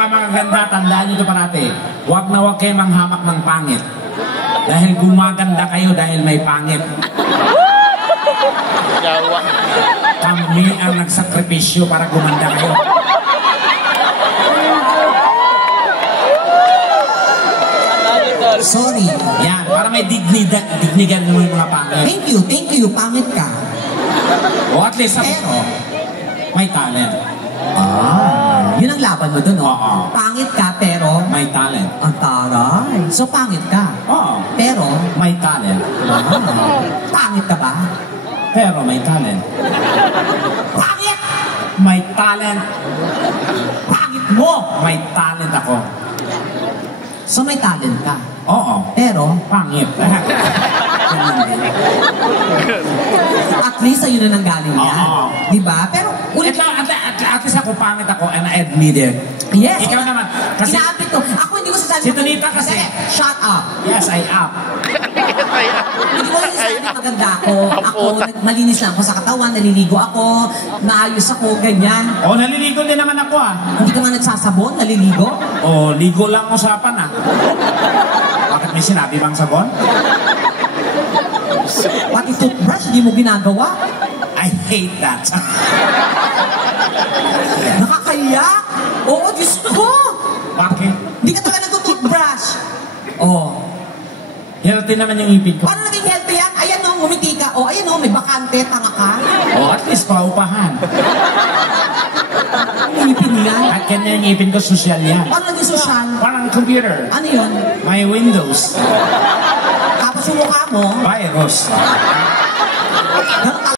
mga magaganda, tandaan nyo ito parati. Huwag na huwag kayo manghamak ng pangit. Dahil gumaganda kayo dahil may pangit. Kami ang nagsakripisyo para gumanda kayo. Sorry. Yan, para may dignigan mo yung mga pangit. Thank you, pangit ka. O at least, pero, may talent. Yun ang laban mo dun, Oo. Pangit ka, pero... May talent. Ang taray. So, pangit ka. Oo. Pero... May talent. Pangit ka ba? Pero may talent. Pangit! May talent. Pangit mo! May talent ako. So, may talent ka. Oo. Pero... Pangit. At least sa'yo na nanggaling yan. Oo. Diba? Pero... Ulit, Ito, at least ako pangit ako and I admit it. yes. Ikaw naman. Kasi, Inaabit to. Ako hindi ko sasabi. Si Donita kasi. Shut up. yes, I up. Hindi ko sasabi maganda ako. Ako, malinis lang ako sa katawan, naliligo ako, maayos ako, ganyan. O, naliligo din naman ako ah. Hindi ka nga nagsasabon, naliligo. O, ligo lang usapan ah. Bakit may sinabi bang sabon? Pati toothbrush, hindi mo ginagawa. I hate that. Nakakaya. Oo, Diyos ko. Bakit? Hindi ka talaga nag-toothbrush. Oo. Healthy naman yung ipin ko. Paano naging healthy yan? Ayan o, ngumiti ka. O, ayan o, may bakante, tanga ka. O, at least paupahan. Ang ipin yan. At kanya yung ipin ko, social yan. Paano naging sosyal? Parang computer. Ano yun? May Windows. Tapos yung mukha mo, Virus.